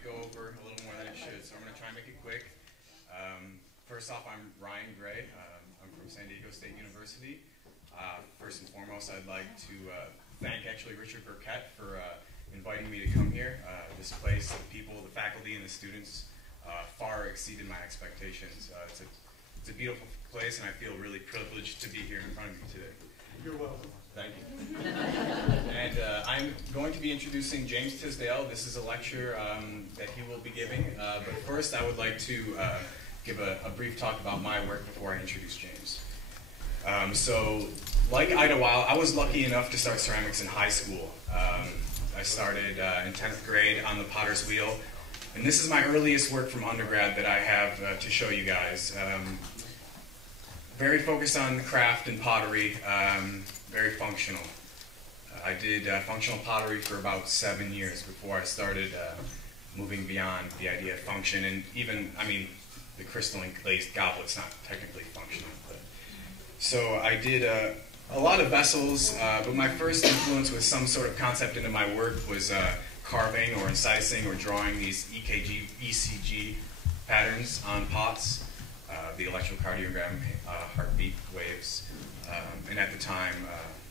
might go over a little more than it should, so I'm going to try and make it quick. First off, I'm Ryan Gray. I'm from San Diego State University. First and foremost, I'd like to thank actually Richard Burkett for inviting me to come here. This place, the people, the faculty, and the students far exceeded my expectations. It's a beautiful place, and I feel really privileged to be here in front of you today. You're welcome. Thank you. And I'm going to be introducing James Tisdale. This is a lecture that he will be giving. But first, I would like to give a brief talk about my work before I introduce James. So, like Idyllwild, I was lucky enough to start ceramics in high school. I started in 10th grade on the potter's wheel. And this is my earliest work from undergrad that I have to show you guys. Very focused on craft and pottery, very functional. I did functional pottery for about 7 years before I started moving beyond the idea of function. And even, I mean, the crystalline glazed goblet's not technically functional. But. So I did a lot of vessels, but my first influence with some sort of concept into my work was carving or incising or drawing these EKG, ECG patterns on pots, the electrocardiogram heartbeat waves. And at the time,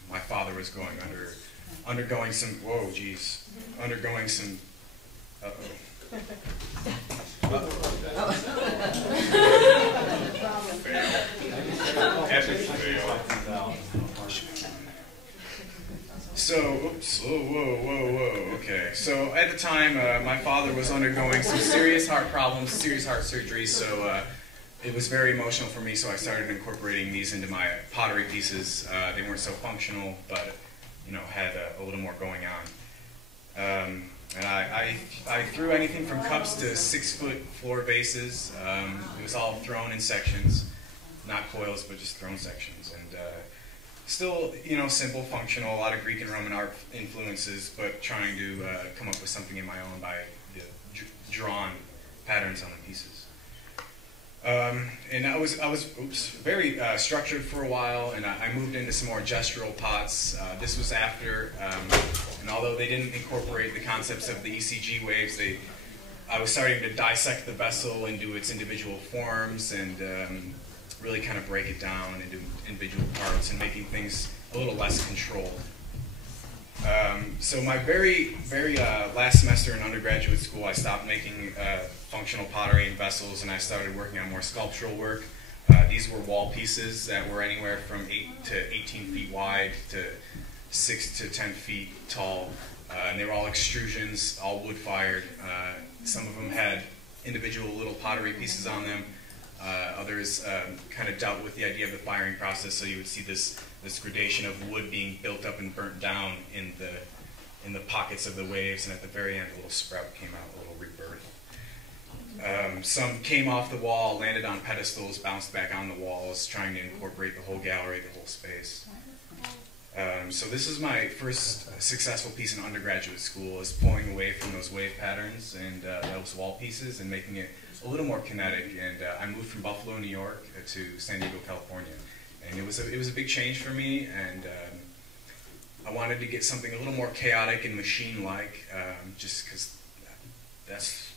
my father was undergoing some, undergoing some, Epic fail. So, oops, whoa, okay. So at the time, my father was undergoing some serious heart problems, serious heart surgery, so it was very emotional for me, so I started incorporating these into my pottery pieces. They weren't so functional, but, you know, had a little more going on. And I threw anything from cups to 6-foot floor bases. It was all thrown in sections, not coils, but just thrown sections. And still, you know, simple, functional, a lot of Greek and Roman art influences, but trying to come up with something in my own by the drawn patterns on the pieces. And I was very structured for a while, and I moved into some more gestural pots. This was after, and although they didn't incorporate the concepts of the ECG waves, I was starting to dissect the vessel into its individual forms and really kind of break it down into individual parts and making things a little less controlled. So my very last semester in undergraduate school, I stopped making functional pottery and vessels, and I started working on more sculptural work. These were wall pieces that were anywhere from 8 to 18 feet wide to 6 to 10 feet tall, and they were all extrusions, all wood-fired. Some of them had individual little pottery pieces on them. Others kind of dealt with the idea of the firing process, so you would see this gradation of wood being built up and burnt down in the pockets of the waves, and at the very end a little sprout came out, a little rebirth. Some came off the wall, landed on pedestals, bounced back on the walls, trying to incorporate the whole gallery, the whole space. So this is my first successful piece in undergraduate school, is pulling away from those wave patterns and those wall pieces and making it a little more kinetic. And I moved from Buffalo, New York to San Diego, California. And it was a big change for me, and I wanted to get something a little more chaotic and machine-like, just because that's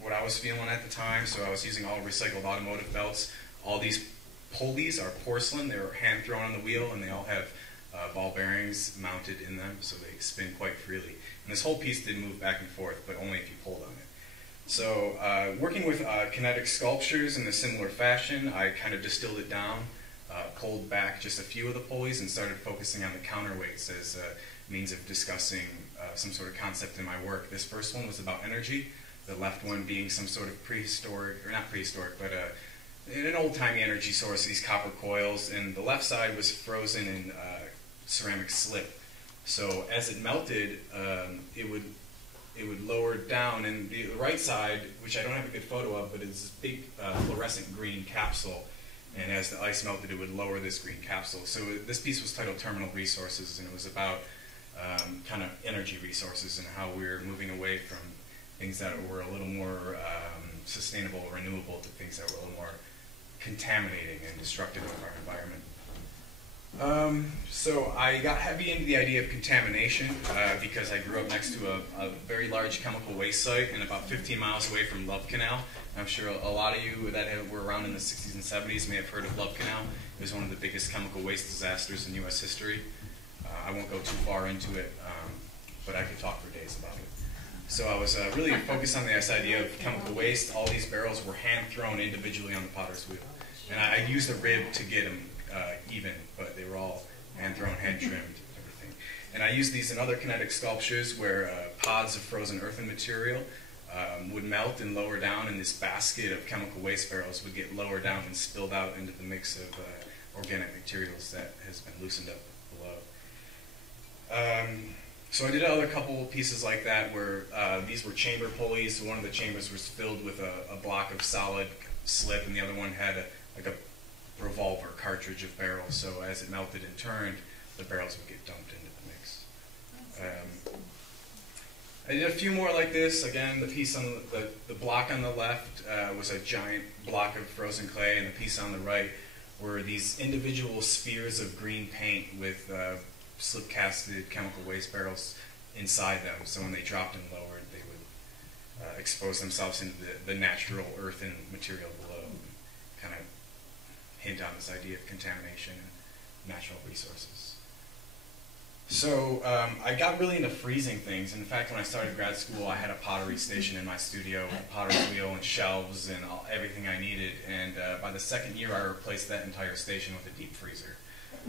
what I was feeling at the time. So I was using all recycled automotive belts. All these pulleys are porcelain. They were hand-thrown on the wheel, and they all have ball bearings mounted in them, so they spin quite freely. And this whole piece did move back and forth, but only if you pulled on it. So working with Kinetic Sculptures in a similar fashion, I kind of distilled it down, pulled back just a few of the pulleys, and started focusing on the counterweights as a means of discussing some sort of concept in my work. This first one was about energy, the left one being some sort of prehistoric, or not prehistoric, but an old-timey energy source, these copper coils, and the left side was frozen in ceramic slip. So as it melted, it would lower down, and the right side, which I don't have a good photo of, but it's this big fluorescent green capsule, and as the ice melted, it would lower this green capsule. So this piece was titled Terminal Resources, and it was about kind of energy resources and how we're moving away from things that were a little more sustainable or renewable to things that were a little more contaminating and destructive of our environment. So I got heavy into the idea of contamination because I grew up next to a very large chemical waste site and about 15 miles away from Love Canal. I'm sure a lot of you that were around in the 60s and 70s may have heard of Love Canal. It was one of the biggest chemical waste disasters in U.S. history. I won't go too far into it, but I could talk for days about it. So I was really focused on this idea of chemical waste. All these barrels were hand-thrown individually on the potter's wheel. And I used a rib to get them even, but they were all hand-thrown, hand-trimmed, everything. And I used these in other kinetic sculptures where pods of frozen earthen material would melt and lower down, and this basket of chemical waste barrels would get lowered down and spilled out into the mix of organic materials that has been loosened up below. So I did another couple pieces like that where these were chamber pulleys. So one of the chambers was filled with a block of solid slip, and the other one had like a revolver cartridge of barrels. So as it melted and turned, the barrels would get dumped into the mix. I did a few more like this. Again, the piece on the block on the left was a giant block of frozen clay, and the piece on the right were these individual spheres of green paint with slip-casted chemical waste barrels inside them. So when they dropped and lowered, they would expose themselves into the natural earthen material below, kind of hint on this idea of contamination and natural resources. So I got really into freezing things. In fact, when I started grad school, I had a pottery station in my studio, a potter's wheel and shelves and everything I needed. And by the second year, I replaced that entire station with a deep freezer.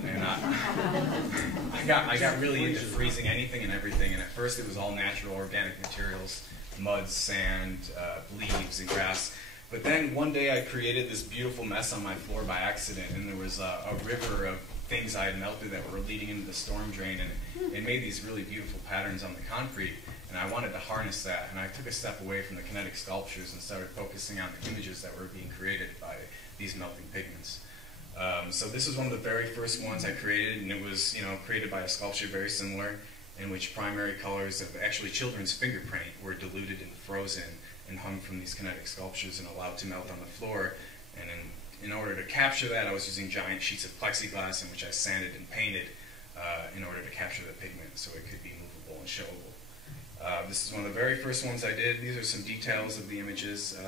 And I got really into freezing anything and everything. And at first, it was all natural, organic materials, mud, sand, leaves, and grass. But then one day, I created this beautiful mess on my floor by accident, and there was a river of things I had melted that were leading into the storm drain, and it made these really beautiful patterns on the concrete, and I wanted to harness that, and I took a step away from the kinetic sculptures and started focusing on the images that were being created by these melting pigments. So this was one of the very first ones I created, and it was created by a sculpture very similar, in which primary colors of actually children's fingerprint were diluted and frozen and hung from these kinetic sculptures and allowed to melt on the floor. And in order to capture that, I was using giant sheets of plexiglass in which I sanded and painted in order to capture the pigment so it could be movable and showable. This is one of the very first ones I did. These are some details of the images.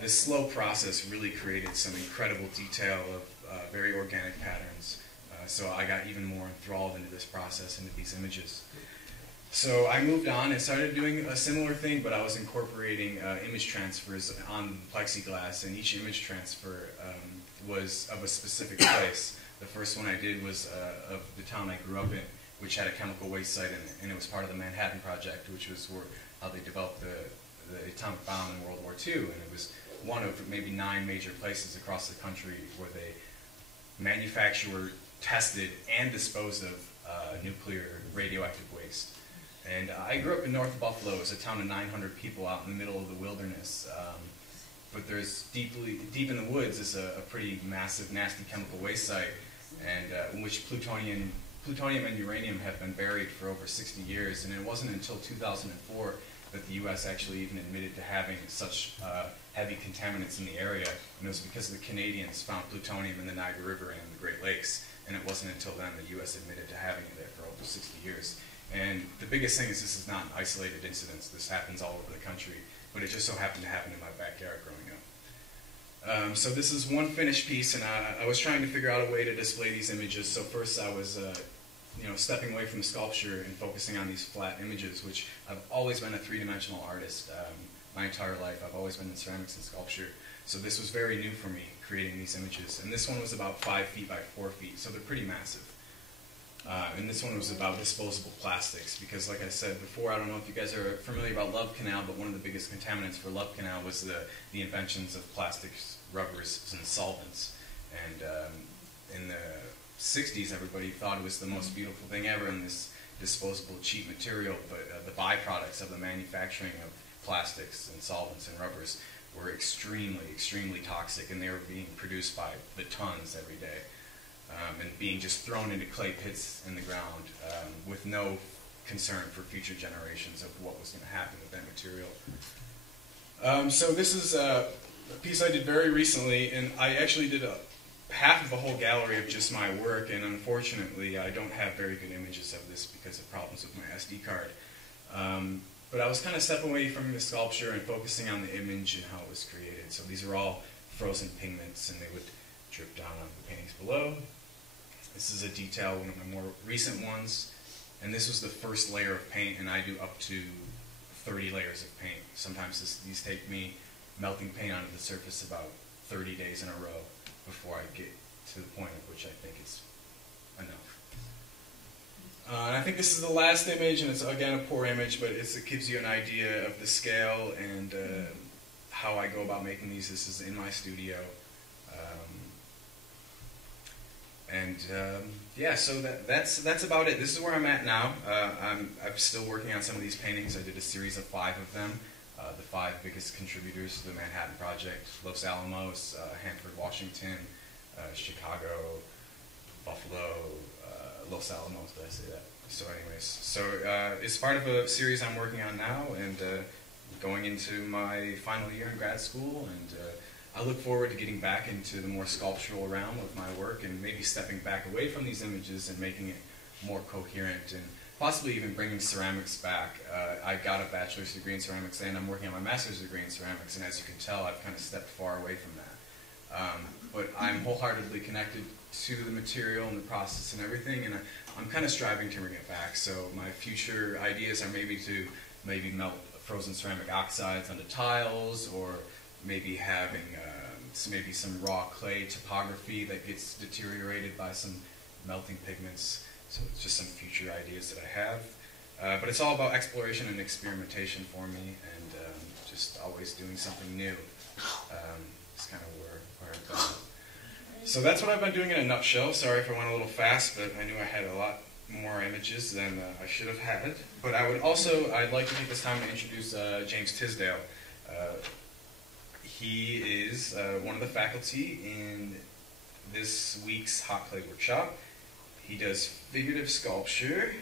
This slow process really created some incredible detail of very organic patterns. So I got even more enthralled into this process, into these images. So I moved on and started doing a similar thing, but I was incorporating image transfers on plexiglass, and each image transfer was of a specific place. The first one I did was of the town I grew up in, which had a chemical waste site in it, and it was part of the Manhattan Project, which was how they developed the atomic bomb in World War II, and it was one of maybe 9 major places across the country where they manufactured, tested, and disposed of nuclear radioactive waste. And I grew up in North Buffalo. It's a town of 900 people out in the middle of the wilderness. But there's deep in the woods is a pretty massive, nasty chemical waste site, and in which plutonium and uranium have been buried for over 60 years. And it wasn't until 2004 that the U.S. actually even admitted to having such heavy contaminants in the area. And it was because the Canadians found plutonium in the Niagara River and in the Great Lakes. And it wasn't until then the U.S. admitted to having it there for over 60 years. And the biggest thing is this is not an isolated incident. This happens all over the country, but it just so happened to happen in my backyard growing up. So this is one finished piece, and I was trying to figure out a way to display these images. So first I was stepping away from the sculpture and focusing on these flat images, which I've always been a three-dimensional artist. My entire life I've always been in ceramics and sculpture. So this was very new for me, creating these images. And this one was about 5 feet by 4 feet, so they're pretty massive. And this one was about disposable plastics, because like I said before, I don't know if you guys are familiar about Love Canal, but one of the biggest contaminants for Love Canal was the inventions of plastics, rubbers, and solvents. And in the 60s, everybody thought it was the most beautiful thing ever in this disposable cheap material, but the byproducts of the manufacturing of plastics and solvents and rubbers were extremely, extremely toxic, and they were being produced by the tons every day. And being just thrown into clay pits in the ground with no concern for future generations of what was going to happen with that material. So this is a piece I did very recently, and I actually did half of a whole gallery of just my work, and unfortunately I don't have very good images of this because of problems with my SD card. But I was kind of stepping away from the sculpture and focusing on the image and how it was created. So these are all frozen pigments, and they would drip down on the paintings below. This is a detail, one of my more recent ones. And this was the first layer of paint, and I do up to 30 layers of paint. Sometimes these take me melting paint onto the surface about 30 days in a row before I get to the point at which I think it's enough. And I think this is the last image, and it's again a poor image, but it gives you an idea of the scale and how I go about making these. This is in my studio. Yeah, so that's about it. This is where I'm at now. I'm still working on some of these paintings. I did a series of 5 of them. The 5 biggest contributors to the Manhattan Project: Los Alamos, Hanford, Washington, Chicago, Buffalo, Los Alamos, did I say that? So anyways, so it's part of a series I'm working on now, and going into my final year in grad school, and I look forward to getting back into the more sculptural realm of my work, and maybe stepping back away from these images and making it more coherent, and possibly even bringing ceramics back. I got a bachelor's degree in ceramics, and I'm working on my master's degree in ceramics, and as you can tell, I've kind of stepped far away from that. But I'm wholeheartedly connected to the material and the process and everything, and I'm kind of striving to bring it back. So my future ideas are maybe melt frozen ceramic oxides onto tiles, or maybe having maybe some raw clay topography that gets deteriorated by some melting pigments. So it's just some future ideas that I have. But it's all about exploration and experimentation for me, and just always doing something new. It's kind of where I've gone. So that's what I've been doing in a nutshell. Sorry if I went a little fast, but I knew I had a lot more images than I should have had. But I'd like to take this time to introduce James Tisdale. He is one of the faculty in this week's hot clay workshop. He does figurative sculpture.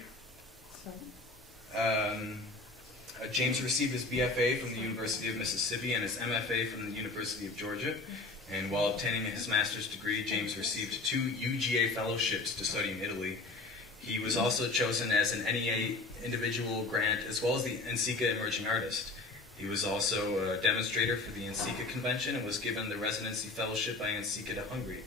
James received his BFA from the University of Mississippi and his MFA from the University of Georgia. And while obtaining his master's degree, James received 2 UGA fellowships to study in Italy. He was also chosen as an NEA individual grant, as well as the NCICA Emerging Artist. He was also a demonstrator for the NCICA convention and was given the residency fellowship by NCICA to Hungary.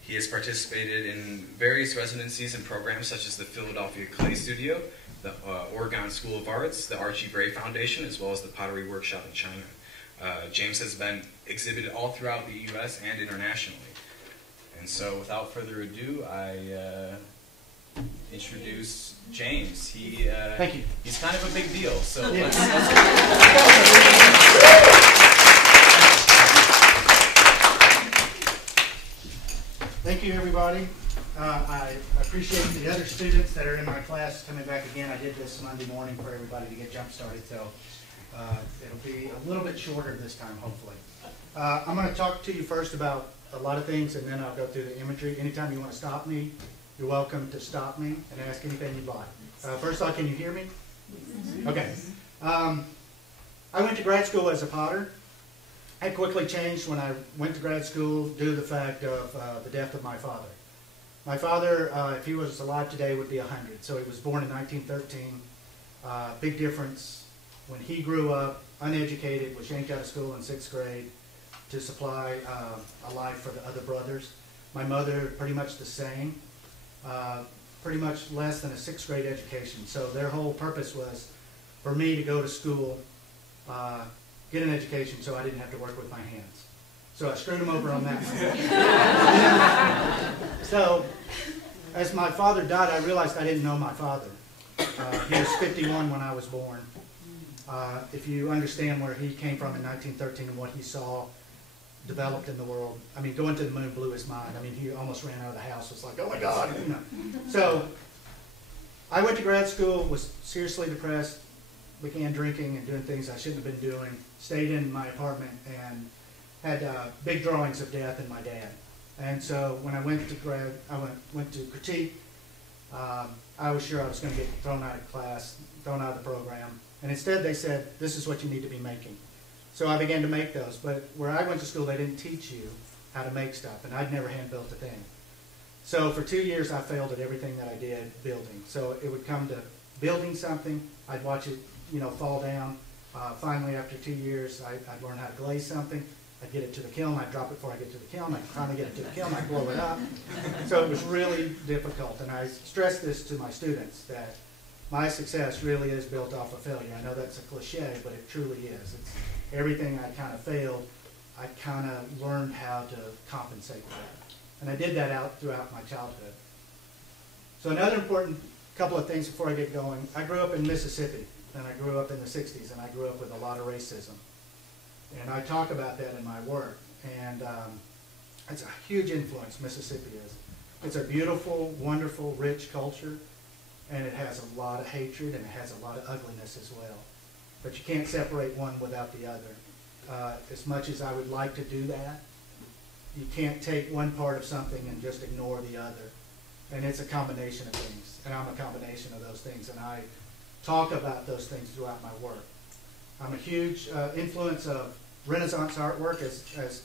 He has participated in various residencies and programs such as the Philadelphia Clay Studio, the Oregon School of Arts, the Archie Bray Foundation, as well as the Pottery Workshop in China. James has been exhibited all throughout the U.S. and internationally. And so without further ado, I introduce James. Thank you. He's kind of a big deal, so yeah. let's Thank you, everybody. I appreciate the other students that are in my class coming back again. I did this Monday morning for everybody to get jump started, so it'll be a little bit shorter this time, hopefully. I'm going to talk to you first about a lot of things, and then I'll go through the imagery. Anytime you want to stop me, you're welcome to stop me and ask anything you'd like. First of all, can you hear me? Okay. I went to grad school as a potter. I quickly changed when I went to grad school due to the fact of the death of my father. My father, if he was alive today, would be 100. So he was born in 1913. Big difference. When he grew up, uneducated, was yanked out of school in 6th grade to supply a life for the other brothers. My mother, pretty much the same. Pretty much less than a 6th grade education. So their whole purpose was for me to go to school, get an education so I didn't have to work with my hands. So I screwed them over on that one. So as my father died, I realized I didn't know my father. He was 51 when I was born. If you understand where he came from in 1913 and what he saw developed in the world, I mean, going to the moon blew his mind. I mean, he almost ran out of the house. It's like, oh my God, you know. So I went to grad school, was seriously depressed, began drinking and doing things I shouldn't have been doing, stayed in my apartment and had big drawings of death and my dad. And so when I went to went to critique, I was sure I was going to get thrown out of class, thrown out of the program. And instead they said, this is what you need to be making. So I began to make those. But where I went to school, they didn't teach you how to make stuff, and I'd never hand built a thing. So for 2 years, I failed at everything that I did building. So it would come to building something, I'd watch it, fall down. Finally, after 2 years, I'd learn how to glaze something. I'd get it to the kiln, I'd drop it before I get to the kiln, I'd finally get it to the kiln, I'd blow it up. So it was really difficult, and I stress this to my students, that my success really is built off of failure. I know that's a cliche, but it truly is. It's everything I kind of failed, I kind of learned how to compensate for that. And I did that out throughout my childhood. So another important couple of things before I get going. I grew up in Mississippi, and I grew up in the 60s, and I grew up with a lot of racism. And I talk about that in my work. And it's a huge influence, Mississippi is. It's a beautiful, wonderful, rich culture, and it has a lot of hatred, and it has a lot of ugliness as well. But you can't separate one without the other. As much as I would like to do that, you can't take one part of something and just ignore the other. And it's a combination of things, and I'm a combination of those things, and I talk about those things throughout my work. I'm a huge influence of Renaissance artwork. As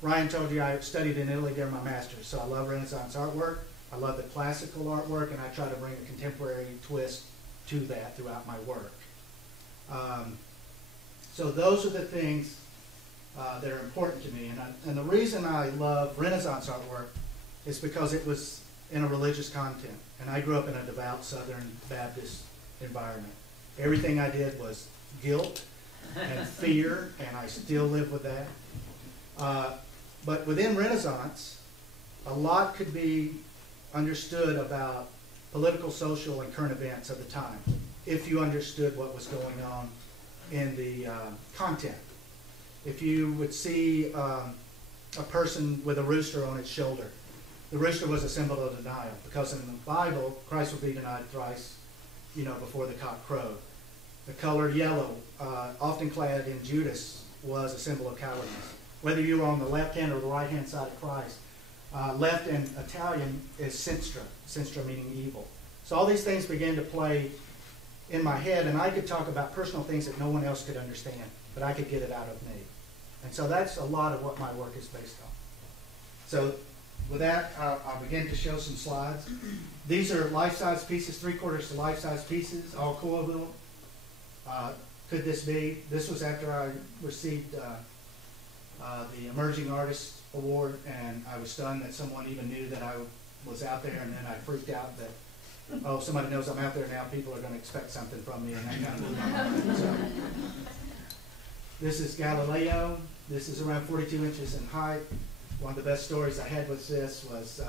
Ryan told you, I studied in Italy during my master's, so I love Renaissance artwork. I love the classical artwork, and I try to bring a contemporary twist to that throughout my work. So those are the things that are important to me. And the reason I love Renaissance artwork is because it was in a religious content. And I grew up in a devout Southern Baptist environment. Everything I did was guilt and fear, and I still live with that. But within Renaissance, a lot could be understood about political, social, and current events of the time, if you understood what was going on in the content. If you would see a person with a rooster on its shoulder, the rooster was a symbol of denial, because in the Bible, Christ would be denied thrice, before the cock crowed. The color yellow, often clad in Judas, was a symbol of cowardness. Whether you were on the left hand or the right hand side of Christ, left in Italian is sinistra, sinistra meaning evil. So all these things began to play in my head, and I could talk about personal things that no one else could understand, but I could get it out of me. And so that's a lot of what my work is based on. So with that, I'll begin to show some slides. These are life-size pieces, 3/4 to life-size pieces, all coil. Could this be? This was after I received the Emerging Artist Award, and I was stunned that someone even knew that I was out there, and then I freaked out that, oh, somebody knows I'm out there now, people are going to expect something from me, and that kind of blew my mind. So, this is Galileo. This is around 42 inches in height. One of the best stories I had with this was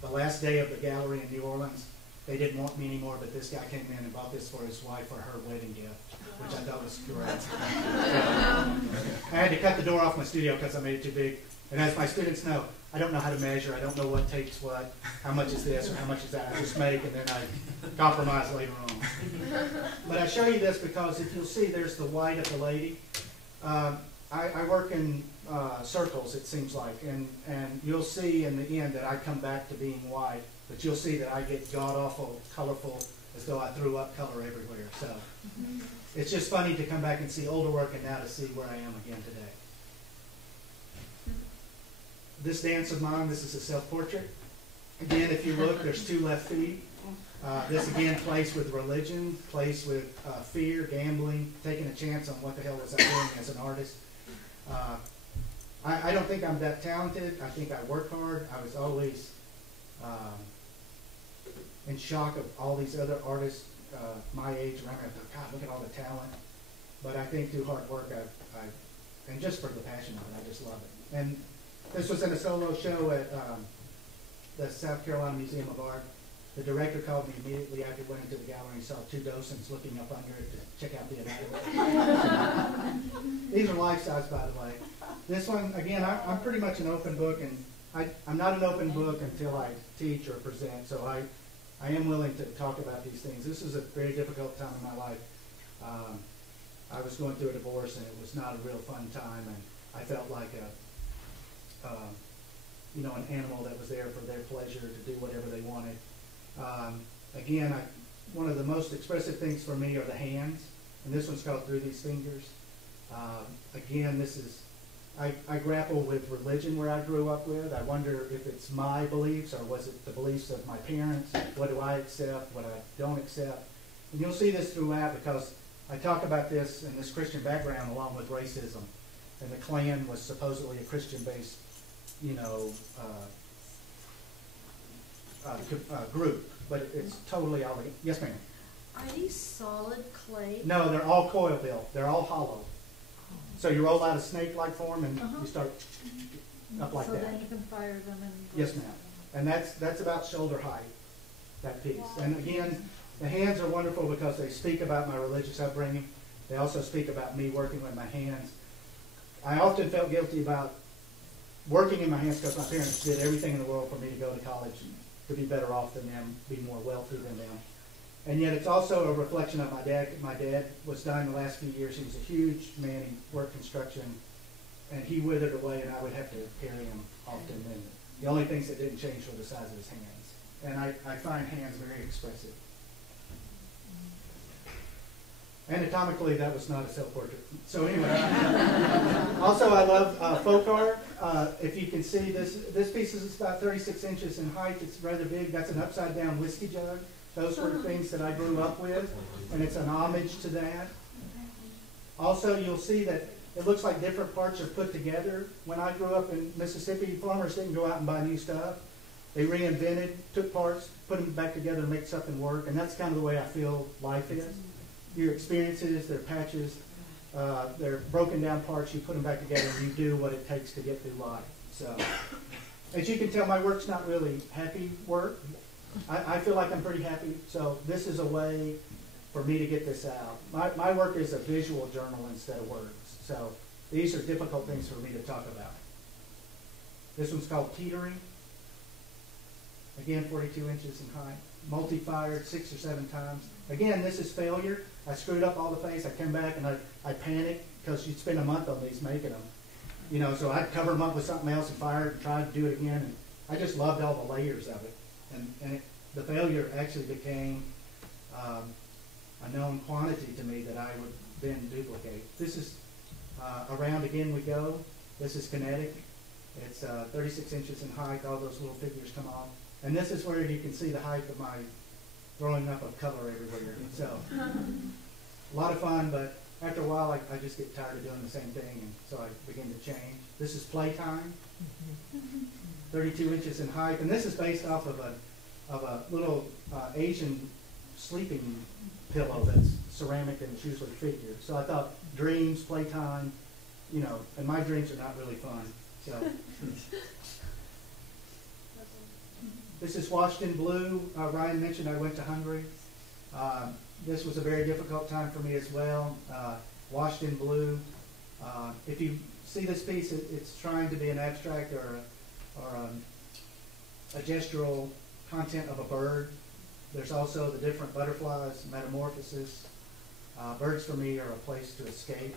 the last day of the gallery in New Orleans. They didn't want me anymore, but this guy came in and bought this for his wife for her wedding gift, which I thought was great. I had to cut the door off my studio because I made it too big. And as my students know, I don't know how to measure. I don't know what takes what, how much is this or how much is that. I just make and then I compromise later on. But I show you this because if you'll see, there's the white of the lady. I work in circles, it seems like, and you'll see in the end that I come back to being white, but you'll see that I get god-awful, colorful, as though I threw up color everywhere. So it's just funny to come back and see older work and now to see where I am again today. This dance of mine, this is a self-portrait. Again, if you look, there's 2 left feet. This again plays with religion, plays with fear, gambling, taking a chance on what the hell was I doing as an artist. I don't think I'm that talented. I think I work hard. I was always in shock of all these other artists my age around me. I thought, God, look at all the talent. But I think through hard work, and just for the passion of it, I just love it. And this was in a solo show at the South Carolina Museum of Art. The director called me immediately after he went into the gallery and saw 2 docents looking up under it to check out the anatomy. These are life-size, by the way. This one, again, I'm pretty much an open book, and I'm not an open book until I teach or present, so I am willing to talk about these things. This is a very difficult time in my life. I was going through a divorce, and it was not a real fun time, and I felt like an animal that was there for their pleasure to do whatever they wanted. Again, one of the most expressive things for me are the hands, and this one's called Through These Fingers. Again, this is I grapple with religion where I grew up with. I wonder if it's my beliefs or was it the beliefs of my parents? What do I accept? What I don't accept? And you'll see this throughout because I talk about this in this Christian background along with racism. And the Klan was supposedly a Christian-based, group, but it's totally all. Yes, ma'am. Are these solid clay? No, they're all coil built. They're all hollow. So you roll out a snake-like form and you start up like that. So then you can fire them and... Yes, ma'am. And that's about shoulder height, that piece. Wow. And again, the hands are wonderful because they speak about my religious upbringing. They also speak about me working with my hands. I often felt guilty about working in my hands because my parents did everything in the world for me to go to college and to be better off than them, be more wealthy than them. And yet it's also a reflection of my dad. My dad was dying the last few years. He was a huge man. He worked construction, and he withered away, and I would have to carry him often. And the only things that didn't change were the size of his hands. And I find hands very expressive. Anatomically, that was not a self-portrait. So anyway, also I love folk art. If you can see this piece is about 36 inches in height. It's rather big. That's an upside-down whiskey jug. Those were things that I grew up with, and it's an homage to that. Also, you'll see that it looks like different parts are put together. When I grew up in Mississippi, farmers didn't go out and buy new stuff. They reinvented, took parts, put them back together to make something work, and that's kind of the way I feel life is. Your experiences, they're patches, they're broken down parts, you put them back together, and you do what it takes to get through life. So, as you can tell, my work's not really happy work. I feel like I'm pretty happy, so this is a way for me to get this out. My work is a visual journal instead of words, so these are difficult things for me to talk about. This one's called Teetering. Again, 42 inches in height. Multi-fired 6 or 7 times. Again, this is failure. I screwed up all the face. I came back and I panicked because you'd spend a month on these making them. So I'd cover them up with something else and fire it and try to do it again. And I just loved all the layers of it. And the failure actually became a known quantity to me that I would then duplicate. This is Around Again We Go. This is Kinetic. It's 36 inches in height. All those little figures come off. And this is where you can see the height of my throwing up of color everywhere. So a lot of fun, but after a while I just get tired of doing the same thing, and so I begin to change. This is Playtime. 32 inches in height, and this is based off of a little Asian sleeping pillow that's ceramic and it's usually figured. So I thought dreams, playtime, and my dreams are not really fun. So this is Washed in Blue. Ryan mentioned I went to Hungary. This was a very difficult time for me as well. Washed in Blue. If you see this piece, it's trying to be an abstract or a gestural content of a bird. There's also the different butterflies, metamorphosis. Birds for me are a place to escape.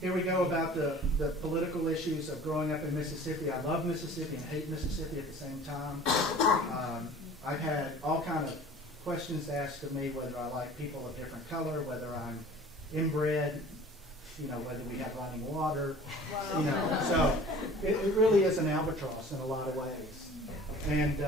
Here we go about the political issues of growing up in Mississippi. I love Mississippi and hate Mississippi at the same time. I've had all kind of questions asked of me, whether I like people of different color, whether I'm inbred, whether we have running water, so it really is an albatross in a lot of ways. And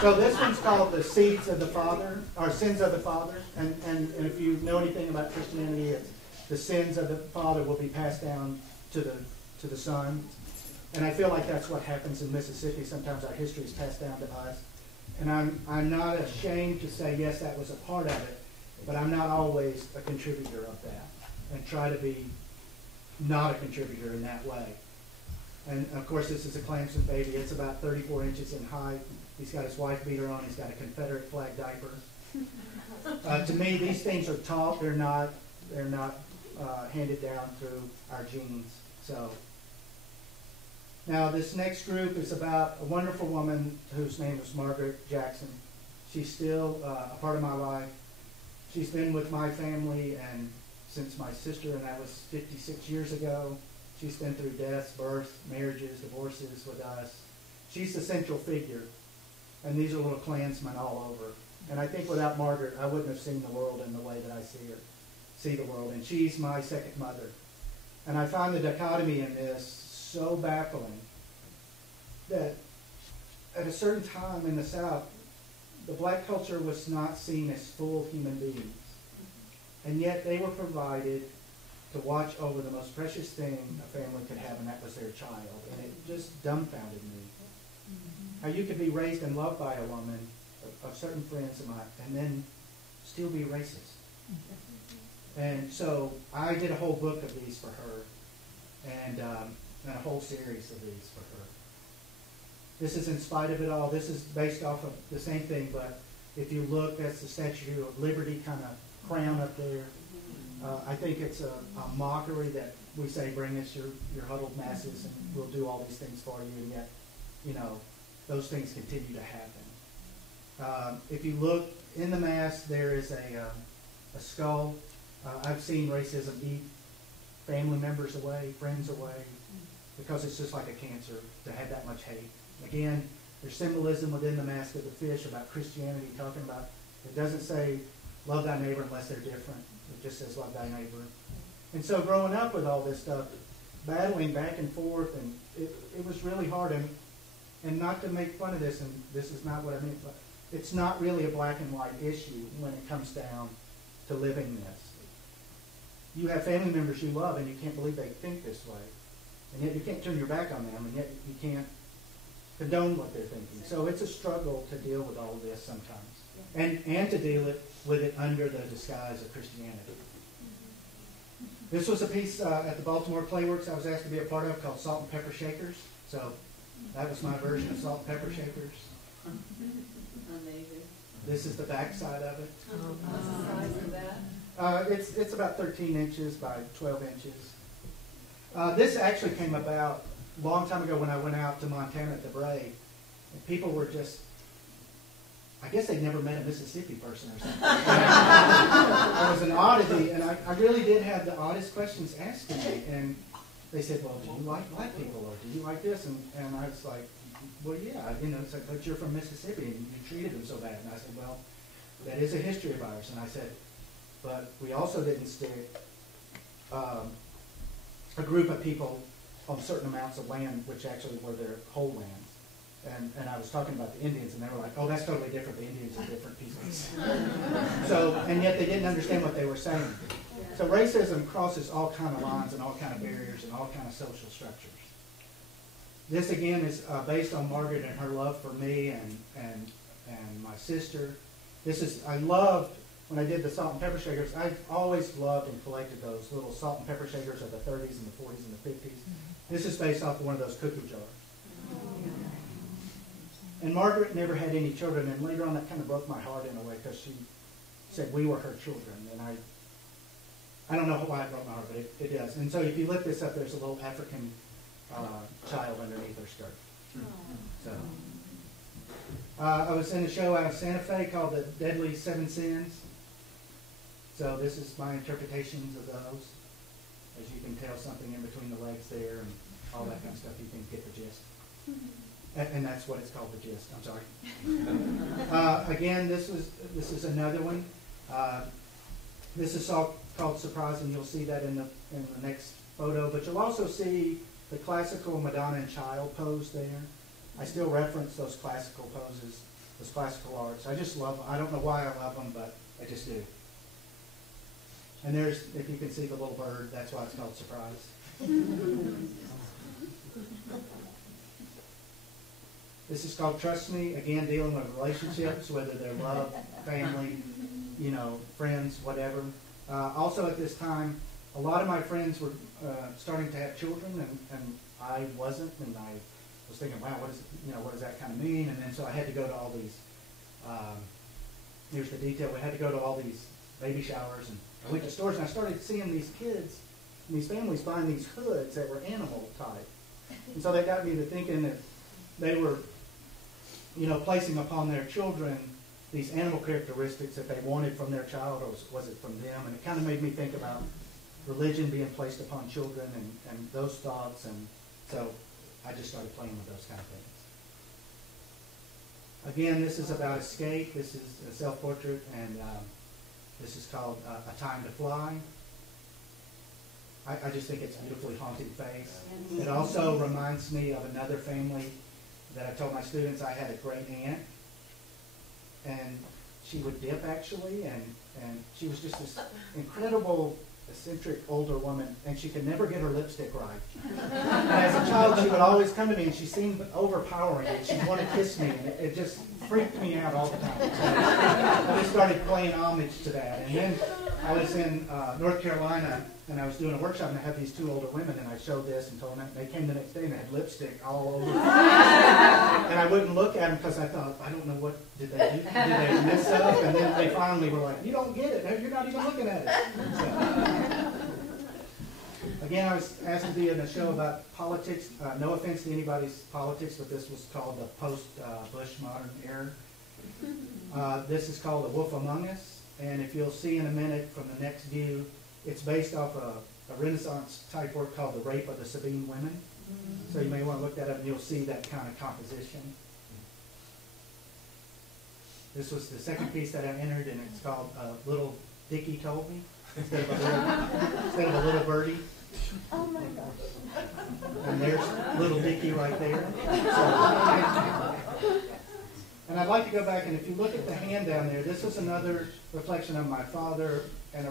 so this one's called The Seeds of the Father, or Sins of the Father. And if you know anything about Christianity, it's the sins of the father will be passed down to the son. And I feel like that's what happens in Mississippi. Sometimes our history is passed down to us. And I'm not ashamed to say, yes, that was a part of it. But I'm not always a contributor of that, and try to be not a contributor in that way. And of course, this is a Clemson baby. It's about 34 inches in height. He's got his wife beater on. He's got a Confederate flag diaper. To me, these things are taught. They're not handed down through our genes. So now this next group is about a wonderful woman whose name is Margaret Jackson. She's still a part of my life. She's been with my family and since my sister, and that was 56 years ago. She's been through deaths, births, marriages, divorces with us. She's the central figure. And these are little Klansmen all over. And I think without Margaret, I wouldn't have seen the world in the way that I see the world. And she's my second mother. And I find the dichotomy in this so baffling that at a certain time in the South, the black culture was not seen as full human beings. And yet they were provided to watch over the most precious thing a family could have, and that was their child. And it just dumbfounded me. How you could be raised and loved by a woman of certain friends of mine and then still be racist. And so I did a whole book of these for her and a whole series of these for her. This is in spite of it all. This is based off of the same thing, but if you look, that's the Statue of Liberty kind of crown up there. I think it's a mockery that we say, bring us your huddled masses and we'll do all these things for you, and yet, you know, those things continue to happen. If you look in the mass, there is a skull. I've seen racism eat family members away, friends away, because it's just like a cancer to have that much hate. Again, there's symbolism within the mask of the fish about Christianity, talking about, it doesn't say love thy neighbor unless they're different. It just says love thy neighbor. And so growing up with all this stuff, battling back and forth, and it was really hard. And not to make fun of this, and this is not what I mean, but it's not really a black and white issue when it comes down to living this. You have family members you love, and you can't believe they think this way. And yet you can't turn your back on them, and yet you can't condone what they're thinking. So it's a struggle to deal with all of this sometimes. And to deal with it under the disguise of Christianity. This was a piece at the Baltimore Playworks I was asked to be a part of called Salt and Pepper Shakers. So that was my version of Salt and Pepper Shakers. Amazing. This is the back side of it. What's the size of that? It's about 13 inches by 12 inches. This actually came about a long time ago when I went out to Montana at the Bray. And people were just, I guess they'd never met a Mississippi person or something. It was an oddity, and I really did have the oddest questions asked to me. And they said, well, do you like black people, or do you like this? And I was like, well, yeah, you know, it's like, but you're from Mississippi, and you treated them so bad. And I said, well, that is a history of ours. And I said, but we also didn't stick a group of people on certain amounts of land, which actually were their whole lands. And I was talking about the Indians, and they were like, oh, that's totally different. The Indians are different peoples. So, and yet they didn't understand what they were saying. So racism crosses all kind of lines and all kind of barriers and all kind of social structures. This, again, is based on Margaret and her love for me and my sister. This is, I loved, when I did the salt and pepper shakers, I've always loved and collected those little salt and pepper shakers of the 30s and the 40s and the 50s. This is based off of one of those cookie jars. And Margaret never had any children, and later on that kind of broke my heart in a way, because she said we were her children. And I don't know why it broke my heart, but it does. And so if you lift this up, there's a little African child underneath her skirt. So I was in a show out of Santa Fe called The Deadly Seven Sins. So this is my interpretations of those. As you can tell, something in between the legs there and all that kind of stuff. You can get the gist. And that's what it's called, the gist. I'm sorry. Again, this is another one. This is all called Surprise, and you'll see that in the next photo. But you'll also see the classical Madonna and Child pose there. I still reference those classical poses, those classical arts. I just love them. I don't know why I love them, but I just do. And there's, if you can see the little bird, that's why it's called Surprise. This is called Trust Me, again, dealing with relationships, whether they're love, family, you know, friends, whatever. Also at this time, a lot of my friends were starting to have children, and I wasn't, and I was thinking, wow, what does that kind of mean? And then so I had to go to all these, here's the detail, we had to go to all these baby showers, and I went to stores, and I started seeing these kids and these families buying these hoods that were animal type. And so that got me to thinking that they were, you know, placing upon their children these animal characteristics that they wanted from their child, or was it from them? And it kind of made me think about religion being placed upon children and those thoughts. And so I just started playing with those kind of things. Again, this is about escape. This is a self-portrait, and this is called A Time to Fly. I just think it's a beautifully haunted face. It also reminds me of another family that I told my students. I had a great aunt, and she would dip actually, and she was just this incredible, eccentric older woman, and she could never get her lipstick right. And as a child, she would always come to me, and she seemed overpowering, and she'd want to kiss me, and it just freaked me out all the time. So I just started paying homage to that. And then I was in North Carolina, and I was doing a workshop, and I had these two older women, and I showed this and told them. They came the next day, and they had lipstick all over. And I wouldn't look at them because I thought, I don't know what did they do. Did they mess up? And then they finally were like, you don't get it. You're not even looking at it. So, again, I was asked to be in a show about politics. No offense to anybody's politics, but this was called the post-Bush modern era. This is called The Wolf Among Us. And if you'll see in a minute from the next view, it's based off a Renaissance type work called The Rape of the Sabine Women. So you may want to look that up, and you'll see that kind of composition. This was the second piece that I entered, and it's called Little Dickie Told Me, instead of a little birdie. Oh my gosh. And there's little Dickie right there. And I'd like to go back, and if you look at the hand down there, this is another reflection of my father, and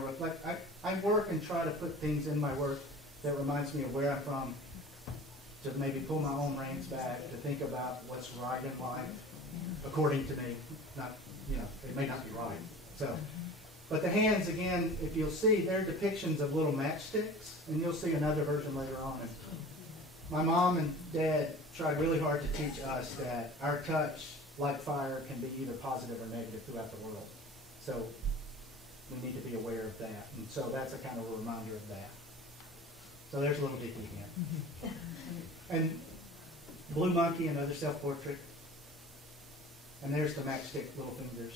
I work and try to put things in my work that reminds me of where I'm from, to maybe pull my own reins back, to think about what's right in life, according to me. Not, it may not be right. So, but the hands, again, if you'll see, they're depictions of little matchsticks, and you'll see another version later on. And my mom and dad tried really hard to teach us that our touch, like fire, can be either positive or negative throughout the world. So we need to be aware of that. And so that's a kind of a reminder of that. So there's a little Dickie again. And Blue Monkey, another self-portrait. And there's the matchstick little fingers.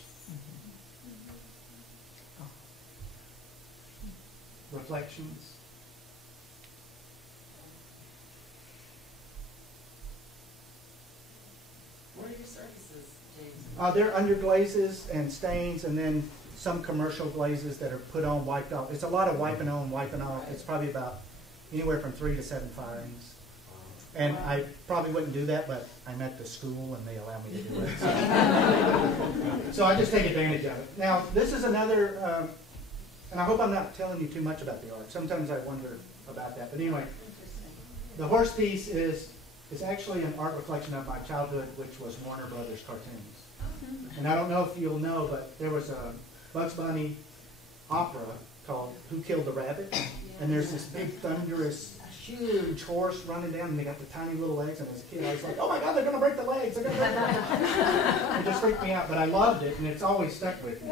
Reflections. What are your surfaces, James? They're under glazes and stains, and then some commercial glazes that are put on, wiped off. It's a lot of wiping on, wiping off. It's probably about anywhere from 3 to 7 firings. And I probably wouldn't do that, but I'm at the school and they allow me to do it. So I just take advantage of it. Now, this is another, and I hope I'm not telling you too much about the art. Sometimes I wonder about that. But anyway, the horse piece is actually an art reflection of my childhood, which was Warner Brothers cartoons. And I don't know if you'll know, but there was a Bugs Bunny opera called Who Killed the Rabbit? And there's this big thunderous, huge horse running down, and they got the tiny little legs. And as a kid, I was like, oh my God, they're going to break the legs. They're going to break the legs. It just freaked me out, but I loved it, and it's always stuck with me.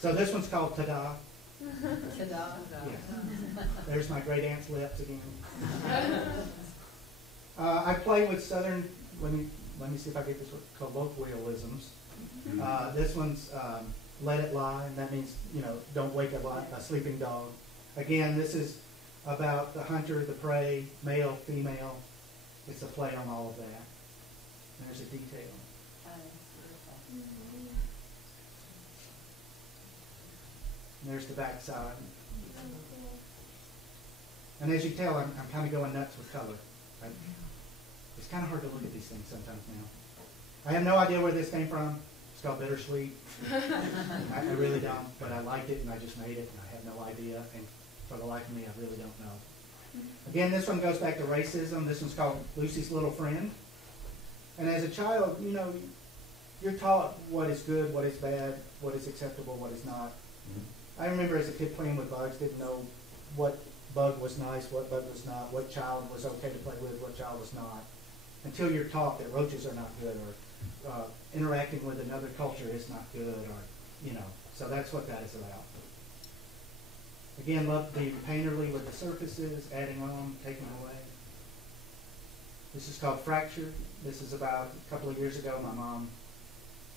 So this one's called Tada. Tada. Yeah. There's my great aunt's lips again. I play with Southern, let me see if I get this word, colloquialisms. This one's Let It Lie, and that means, don't wake a sleeping dog. Again, this is about the hunter, the prey, male, female. It's a play on all of that. There's a detail. And there's the back side. And as you tell, I'm kind of going nuts with color. Right? It's kind of hard to look at these things sometimes now. I have no idea where this came from. It's called Bittersweet. I really don't, but I liked it and I just made it and I have no idea. And for the life of me, I really don't know. Again, this one goes back to racism. This one's called Lucy's Little Friend. And as a child, you're taught what is good, what is bad, what is acceptable, what is not. I remember as a kid playing with bugs, didn't know what bug was nice, what bug was not, what child was okay to play with, what child was not, until you're taught that roaches are not good, or interacting with another culture is not good, or, so that's what that is about. Again, love being painterly with the surfaces, adding on, taking away. This is called Fractured. This is about a couple of years ago, my mom,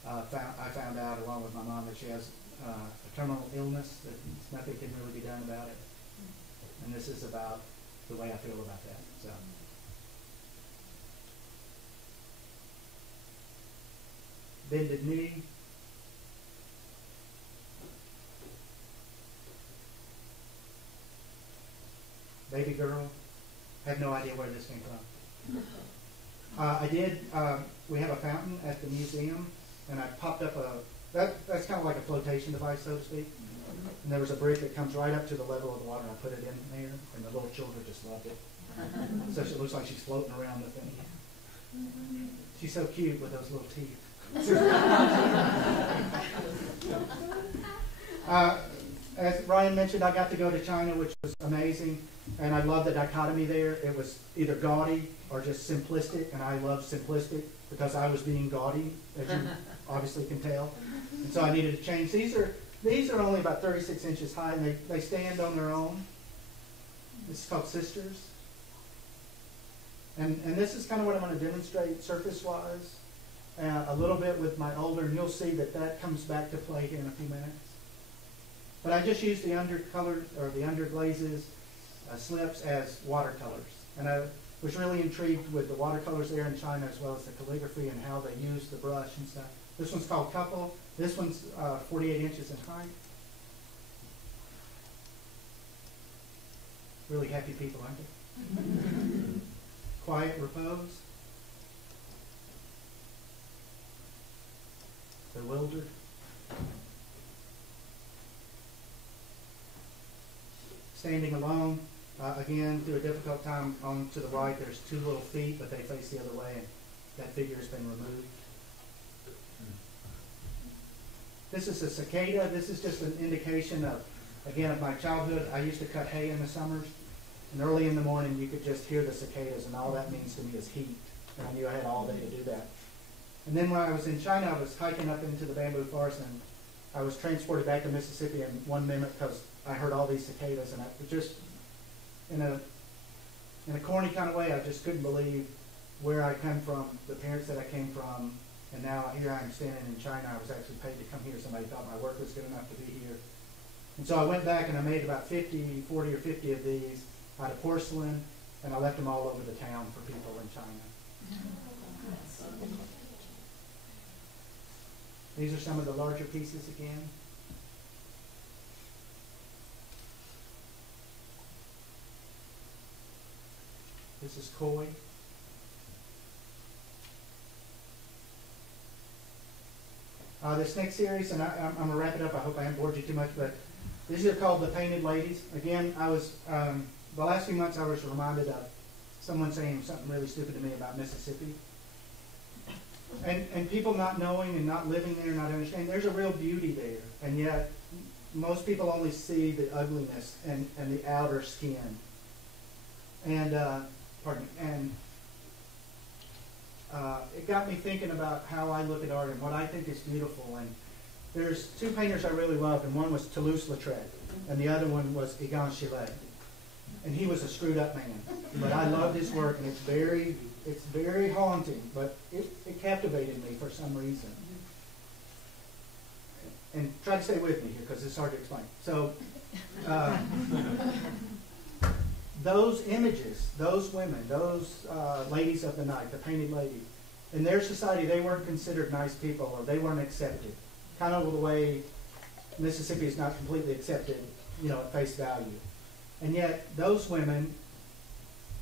I found out along with my mom that she has a terminal illness, that nothing can really be done about it. And this is about the way I feel about that. So, bended knee. Baby girl. I have no idea where this came from. We have a fountain at the museum, and I popped up that's kind of like a flotation device, so to speak. And there was a brick that comes right up to the level of the water, and I put it in there, and the little children just loved it. So it looks like she's floating around the thing. She's so cute with those little teeth. As Ryan mentioned, I got to go to China, which was amazing, and I love the dichotomy there. It was either gaudy or just simplistic, and I love simplistic because I was being gaudy, as you obviously can tell. And so I needed to change. These are only about 36 inches high, and they stand on their own. This is called Sisters. And this is kind of what I'm going to demonstrate surface-wise, a little bit with my older, and you'll see that comes back to play here in a few minutes. But I just used the undercolors, or the underglazes, slips as watercolors. And I was really intrigued with the watercolors there in China, as well as the calligraphy and how they use the brush and stuff. This one's called Couple. This one's 48 inches in height. Really happy people, aren't they? Quiet Repose. Bewildered. Standing Alone. Again, through a difficult time, on to the right, there's two little feet, but they face the other way, and that figure has been removed. This is a cicada. This is just an indication of, again, of my childhood. I used to cut hay in the summers, and early in the morning you could just hear the cicadas, and all that means to me is heat. And I knew I had all day to do that. And then when I was in China, I was hiking up into the bamboo forest, and I was transported back to Mississippi in 1 minute because I heard all these cicadas, and I just, in a corny kind of way, I just couldn't believe where I come from, the parents that I came from, and now here I am standing in China. I was actually paid to come here. Somebody thought my work was good enough to be here. And so I went back and I made about 40 or 50 of these out of porcelain, and I left them all over the town for people in China. These are some of the larger pieces again. This is Koi. This next series, and I'm going to wrap it up. I hope I haven't bored you too much, but these are called the Painted Ladies. Again, I was the last few months I was reminded of someone saying something really stupid to me about Mississippi. And people not knowing and not living there, not understanding, there's a real beauty there. And yet, most people only see the ugliness and the outer skin. And, it got me thinking about how I look at art and what I think is beautiful. And there's two painters I really loved, and one was Toulouse-Lautrec, and the other one was Egon Schiele. And he was a screwed up man, but I loved his work, and it's very haunting, but it captivated me for some reason. And try to stay with me here because it's hard to explain. So, those images, those women, those ladies of the night, the painted ladies, in their society, they weren't considered nice people, or they weren't accepted. Kind of the way Mississippi is not completely accepted, at face value. And yet, those women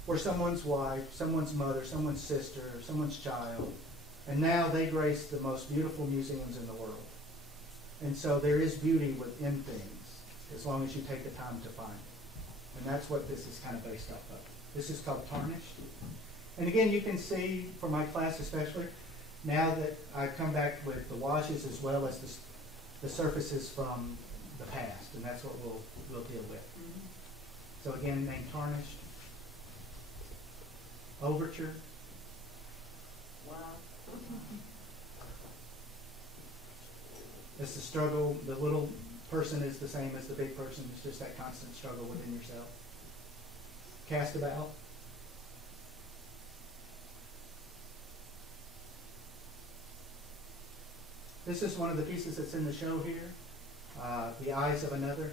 were someone's wife, someone's mother, someone's sister, someone's child, and now they grace the most beautiful museums in the world. And so there is beauty within things, as long as you take the time to find it. And that's what this is kind of based off of. This is called Tarnished. And again, you can see, for my class especially, now that I've come back with the washes as well as the surfaces from the past, and that's what we'll deal with. So again, named Tarnished. Overture. Wow. It's the struggle. The little person is the same as the big person. It's just that constant struggle within yourself. Cast About. This is one of the pieces that's in the show here. The Eyes of Another.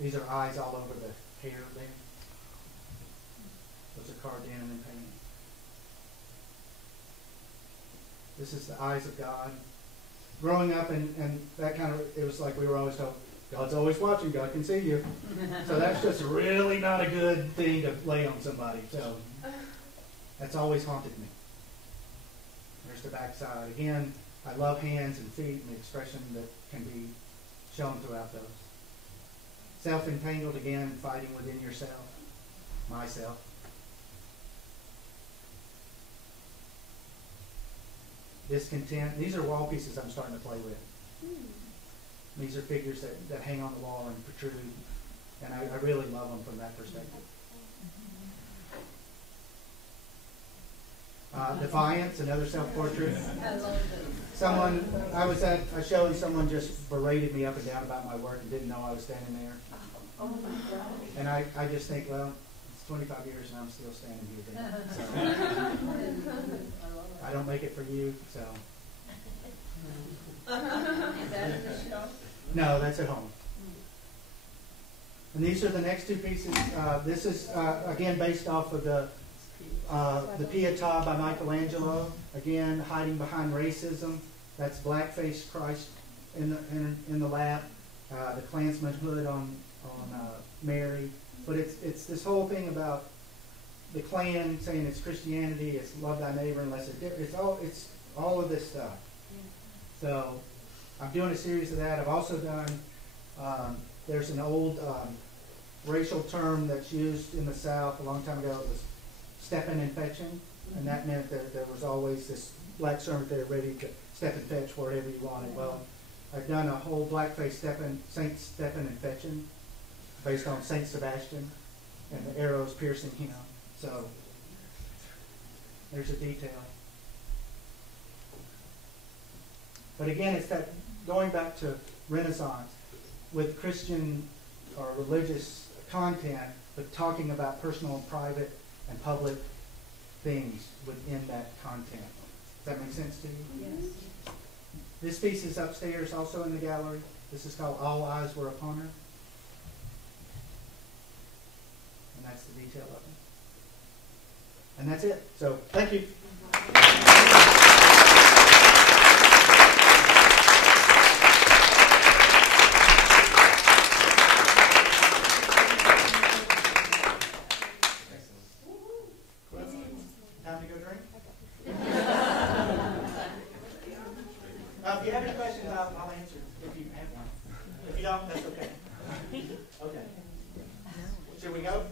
These are eyes all over the hair there. Those are carved in and painted. This is the eyes of God. Growing up, and that kind of, it was like we were always told, God's always watching, God can see you. So that's just really not a good thing to lay on somebody. So that's always haunted me. There's the backside. Again, I love hands and feet and the expression that can be shown throughout those. Self-entangled, again, fighting within yourself, myself. Discontent. These are wall pieces I'm starting to play with. These are figures that hang on the wall and protrude, and I really love them from that perspective. Defiance, another self-portrait. I love it. I was at a show and someone just berated me up and down about my work and didn't know I was standing there. Oh my God. And I just think, well, it's 25 years and I'm still standing here. So I don't make it for you, so. Is that in the show? No, that's at home. And these are the next two pieces. This is, again, based off of the Pietà by Michelangelo. Again, hiding behind racism. That's blackface Christ in the lap. The Klansman hood on Mary. But it's this whole thing about the Klan saying it's Christianity, it's love thy neighbor unless it's all of this stuff. So I'm doing a series of that. I've also done, there's an old racial term that's used in the South a long time ago. It was step-in and fetching, and that meant that there was always this black servant there ready to step and fetch wherever you wanted. Well, I've done a whole blackface Saint stepping and fetching based on Saint Sebastian and the arrows piercing him. So there's a detail. But again, it's that going back to Renaissance with Christian or religious content, but talking about personal and private and public things within that content. Does that make sense to you? Yes. This piece is upstairs, also in the gallery. This is called All Eyes Were Upon Her. And that's the detail of it. And that's it. So, thank you. Time to go drink? If you have any questions, I'll answer if you have one. If you don't, that's okay. Okay. Should we go?